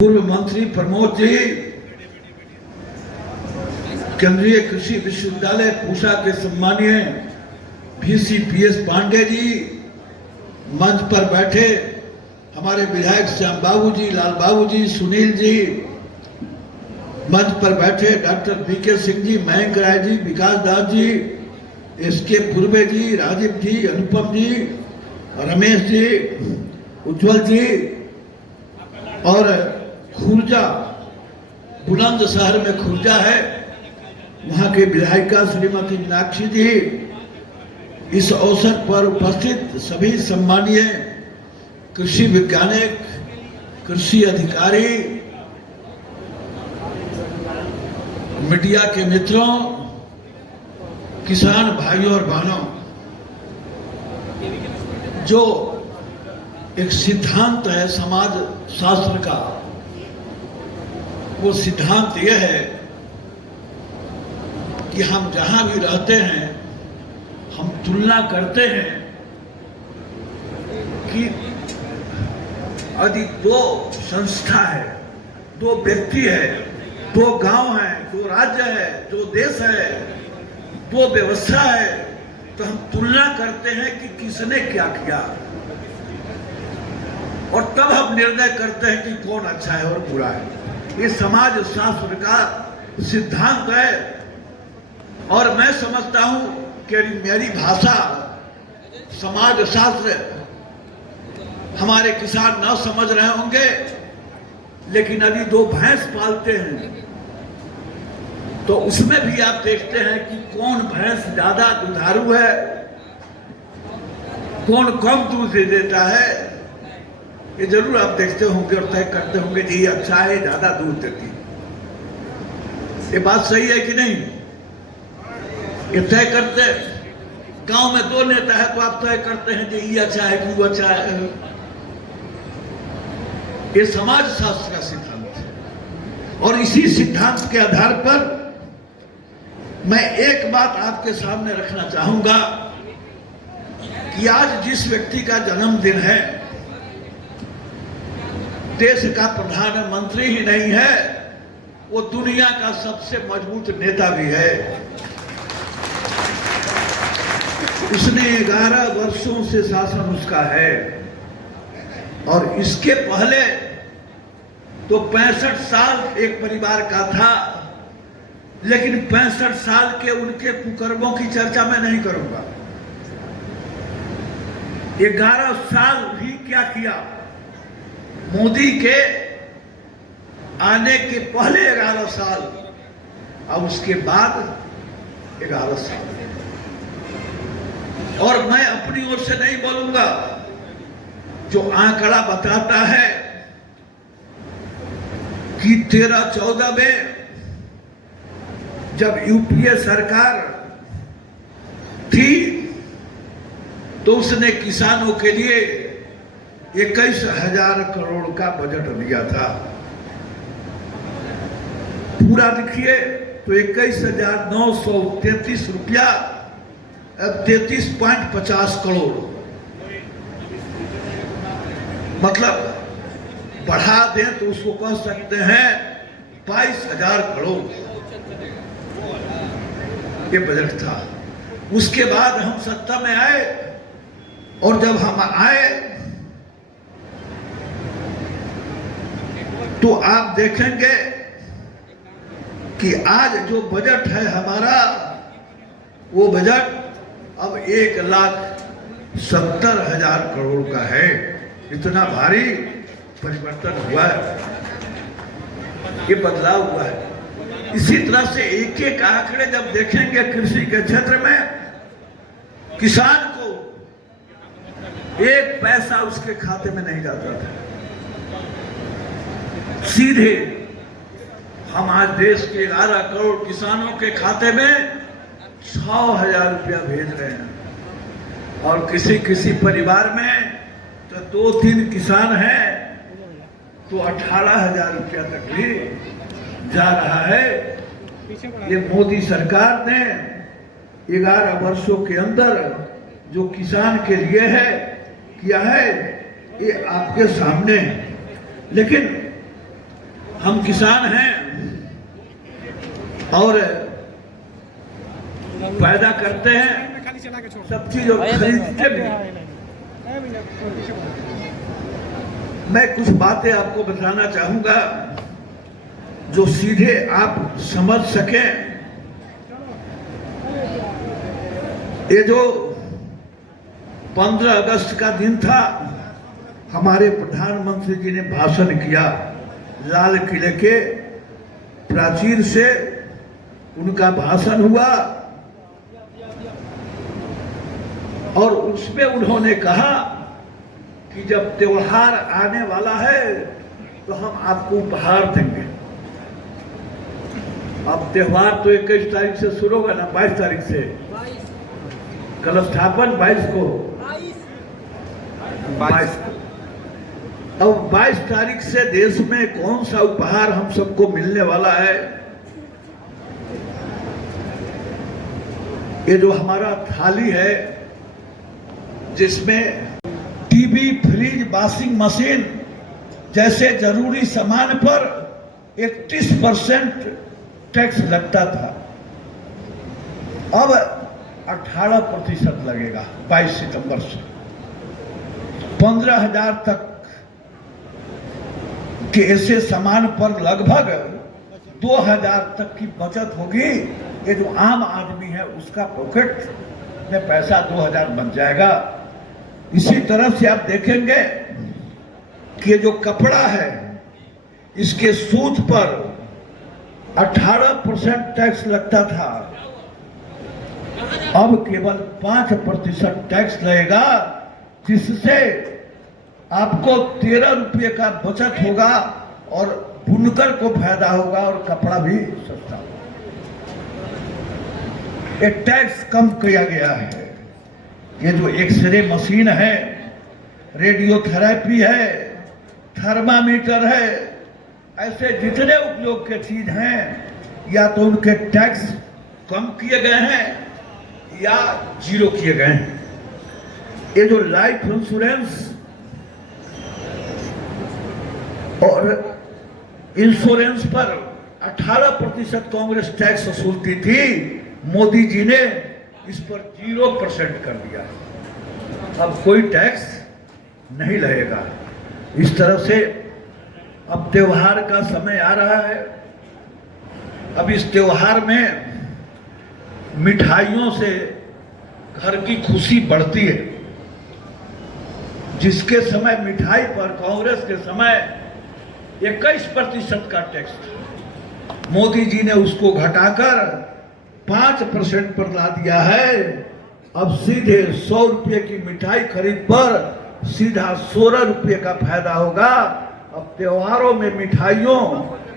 पूर्व मंत्री प्रमोद जी, केंद्रीय कृषि विश्वविद्यालय पूसा के सम्मानीय VC PS पांडे जी, मंच पर बैठे हमारे विधायक श्याम बाबू जी, लाल बाबू जी, सुनील जी, मंच पर बैठे डॉक्टर VK सिंह जी, मयंक राय जी, विकास दास जी, SK पूर्वे जी, राजीव जी, अनुपम जी, रमेश जी, उज्जवल जी और खुर्जा, बुलंदशहर में खुर्जा है, वहां के विधायिका श्रीमती मीनाक्षी जी, इस अवसर पर उपस्थित सभी सम्मानीय कृषि वैज्ञानिक, कृषि अधिकारी, मीडिया के मित्रों, किसान भाइयों और बहनों, जो एक सिद्धांत है समाज शास्त्र का, वो सिद्धांत यह है कि हम जहां भी रहते हैं हम तुलना करते हैं कि यदि दो संस्था है, दो व्यक्ति है, दो गांव है, दो राज्य है, दो देश है, दो व्यवस्था है, तो हम तुलना करते हैं कि किसने क्या किया और तब हम निर्णय करते हैं कि कौन अच्छा है और बुरा है। ये समाज शास्त्र का सिद्धांत है और मैं समझता हूं कि मेरी भाषा समाज शास्त्र हमारे किसान न समझ रहे होंगे, लेकिन अभी दो भैंस पालते हैं तो उसमें भी आप देखते हैं कि कौन भैंस ज्यादा दुधारू है, कौन कम दूध दे देता है, ये जरूर आप देखते होंगे और तय करते होंगे कि ये अच्छा है, ज्यादा दूध देती है। ये बात सही है कि नहीं? ये तय करते, गांव में दो नेता है तो आप तय करते हैं कि ये अच्छा है कि वो अच्छा है। ये समाज शास्त्र का सिद्धांत है और इसी सिद्धांत के आधार पर मैं एक बात आपके सामने रखना चाहूंगा कि आज जिस व्यक्ति का जन्मदिन है, देश का प्रधानमंत्री ही नहीं है, वो दुनिया का सबसे मजबूत नेता भी है। उसने 11 वर्षों से शासन उसका है और इसके पहले तो 65 साल एक परिवार का था, लेकिन 65 साल के उनके कुकर्मों की चर्चा मैं नहीं करूंगा। 11 साल भी क्या किया, मोदी के आने के पहले 11 साल और उसके बाद 11 साल। और मैं अपनी ओर से नहीं बोलूंगा, जो आंकड़ा बताता है कि 13-14 में जब UPA सरकार थी तो उसने किसानों के लिए 21,000 करोड़ का बजट दिया था। पूरा लिखिए तो 21,933 रुपया, अब 33.50 करोड़, मतलब बढ़ा दें तो उसको कह सकते हैं 22,000 करोड़ ये बजट था। उसके बाद हम सत्ता में आए और जब हम आए तो आप देखेंगे कि आज जो बजट है हमारा, वो बजट अब 1,70,000 करोड़ का है। इतना भारी परिवर्तन हुआ है, ये बदलाव हुआ है। इसी तरह से एक एक आंकड़े जब देखेंगे कृषि के क्षेत्र में, किसान को एक पैसा उसके खाते में नहीं जाता था, सीधे हम आज देश के 11 करोड़ किसानों के खाते में 6,000 रुपया भेज रहे हैं और किसी किसी परिवार में तो 2-3 किसान हैं तो 18,000 रुपया तक भी जा रहा है। ये मोदी सरकार ने 11 वर्षों के अंदर जो किसान के लिए है किया है, ये आपके सामने है। लेकिन हम किसान हैं और पैदा करते हैं सब चीज और खरीदते भी। मैं कुछ बातें आपको बताना चाहूंगा जो सीधे आप समझ सकें। ये जो 15 अगस्त का दिन था, हमारे प्रधानमंत्री जी ने भाषण किया, लाल किले के प्राचीर से उनका भाषण हुआ और उसमें उन्होंने कहा कि जब त्योहार आने वाला है तो हम आपको उपहार देंगे। अब त्योहार तो 21 तारीख से शुरू होगा ना, 22 तारीख से, कलशस्थापन 22 को, 22 को। अब 22 तारीख से देश में कौन सा उपहार हम सबको मिलने वाला है? ये जो हमारा थाली है जिसमें टीवी, फ्रिज, वॉशिंग मशीन जैसे जरूरी सामान पर 31% टैक्स लगता था, अब 18% लगेगा 22 सितंबर से। 15,000 तक के ऐसे सामान पर लगभग 2,000 तक की बचत होगी। ये जो आम आदमी है उसका पॉकेट में पैसा 2,000 बन जाएगा। इसी तरह से आप देखेंगे कि जो कपड़ा है इसके सूत पर 18% टैक्स लगता था, अब केवल 5% टैक्स लगेगा, जिससे आपको 13 रुपये का बचत होगा और बुनकर को फायदा होगा और कपड़ा भी सस्ता होगा। ये टैक्स कम किया गया है। ये जो एक्सरे मशीन है, रेडियोथेरेपी है, थर्मामीटर है, ऐसे जितने उपयोग के चीज हैं या तो उनके टैक्स कम किए गए हैं या जीरो किए गए हैं। ये जो लाइफ इंश्योरेंस और इंश्योरेंस पर 18% कांग्रेस टैक्स वसूलती थी, मोदी जी ने इस पर 0% कर दिया। अब कोई टैक्स नहीं लगेगा। इस तरह से अब त्योहार का समय आ रहा है। अब इस त्योहार में मिठाइयों से घर की खुशी बढ़ती है। जिसके समय मिठाई पर कांग्रेस के समय 21% का टैक्स था, मोदी जी ने उसको घटाकर 5% पर ला दिया है। अब सीधे 100 रुपये की मिठाई खरीद पर सीधा 16 रुपये का फायदा होगा। अब त्योहारों में मिठाइयों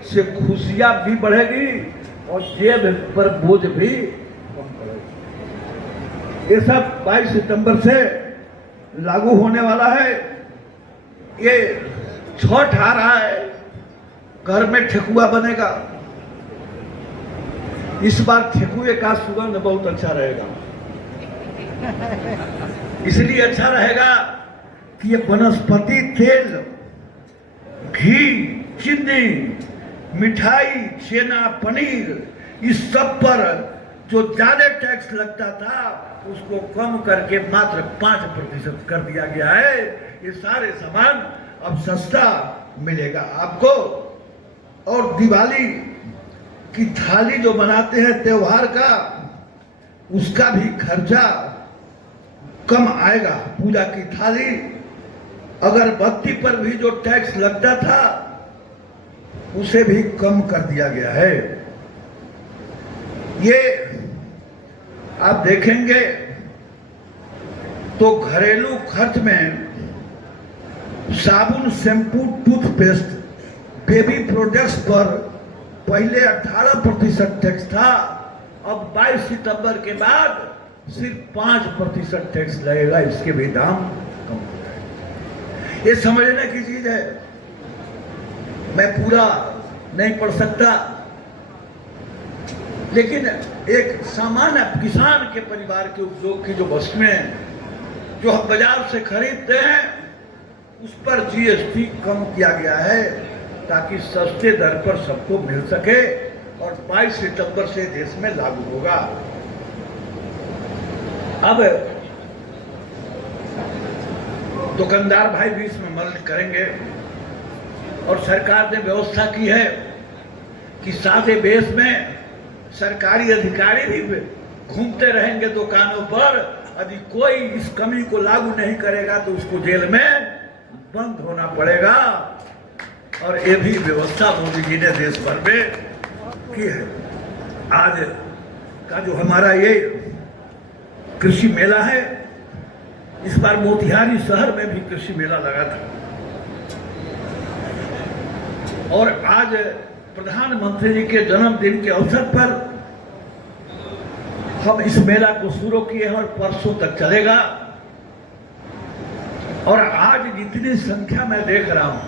से खुशियां भी बढ़ेगी और जेब पर बोझ भी कम पड़ेगा। ये सब 22 सितंबर से लागू होने वाला है। ये छठ आ रहा है, घर में ठेकुआ बनेगा। इस बार ठेकुए का सुगंध बहुत अच्छा रहेगा। इसलिए अच्छा रहेगा कि ये वनस्पति तेल, घी, चीनी, मिठाई, छेना, पनीर, इस सब पर जो ज्यादा टैक्स लगता था उसको कम करके मात्र 5% कर दिया गया है। ये सारे सामान अब सस्ता मिलेगा आपको। और दिवाली की थाली जो बनाते हैं त्योहार का, उसका भी खर्चा कम आएगा। पूजा की थाली, अगरबत्ती पर भी जो टैक्स लगता था उसे भी कम कर दिया गया है। ये आप देखेंगे तो घरेलू खर्च में साबुन, शैम्पू, टूथपेस्ट, बेबी प्रोडक्ट्स पर पहले 18% टैक्स था, अब 22 सितंबर के बाद सिर्फ 5% टैक्स लगेगा। इसके भी दाम कम हो जाएंगे। ये समझने की चीज है। मैं पूरा नहीं पढ़ सकता, लेकिन एक सामान्य किसान के परिवार के उपयोग की जो वस्तुएं जो हम बाजार से खरीदते हैं उस पर जीएसटी कम किया गया है। ताकि सस्ते दर पर सबको मिल सके और 22 सितंबर से देश में लागू होगा। अब दुकानदार भाई भी इसमें मदद करेंगे और सरकार ने व्यवस्था की है कि सादे बेस में सरकारी अधिकारी भी घूमते रहेंगे दुकानों पर। यदि कोई इस कमी को लागू नहीं करेगा तो उसको जेल में बंद होना पड़ेगा। और ये भी व्यवस्था मोदी जी ने देश भर में की है। आज का जो हमारा ये कृषि मेला है, इस बार मोतिहारी शहर में भी कृषि मेला लगा था और आज प्रधानमंत्री जी के जन्मदिन के अवसर पर हम इस मेला को शुरू किए हैं और परसों तक चलेगा। और आज जितनी संख्या मैं देख रहा हूं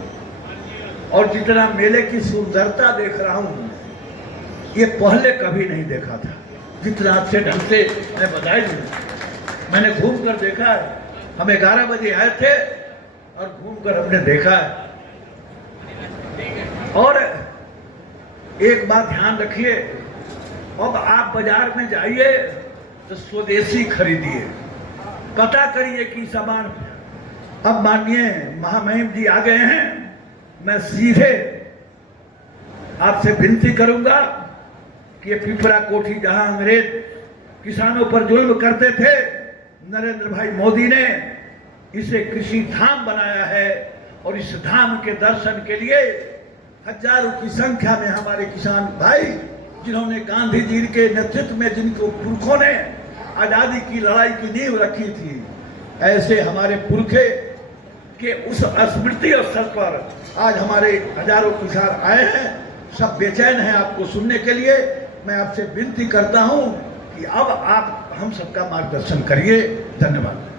और जितना मेले की सुंदरता देख रहा हूं, ये पहले कभी नहीं देखा था। जितना अच्छे ढंग से मैं बधाई दूं, मैंने घूम कर देखा है। हम 11 बजे आए थे और घूमकर हमने देखा है। और एक बात ध्यान रखिए, अब आप बाजार में जाइए तो स्वदेशी खरीदिए, पता करिए कि सामान। अब माननीय महामहिम जी आ गए हैं, मैं सीधे आपसे विनती करूंगा कि ये पिपरा कोठी जहां अंग्रेज किसानों पर जुल्म करते थे, नरेंद्र भाई मोदी ने इसे कृषि धाम बनाया है। और इस धाम के दर्शन के लिए हजारों की संख्या में हमारे किसान भाई, जिन्होंने गांधी जी के नेतृत्व में जिनको पुरखों ने आजादी की लड़ाई की नींव रखी थी, ऐसे हमारे पुरखे के उस स्मृति अवसर पर आज हमारे हजारों किसान आए हैं। सब बेचैन हैं आपको सुनने के लिए। मैं आपसे विनती करता हूं कि अब आप हम सबका मार्गदर्शन करिए। धन्यवाद।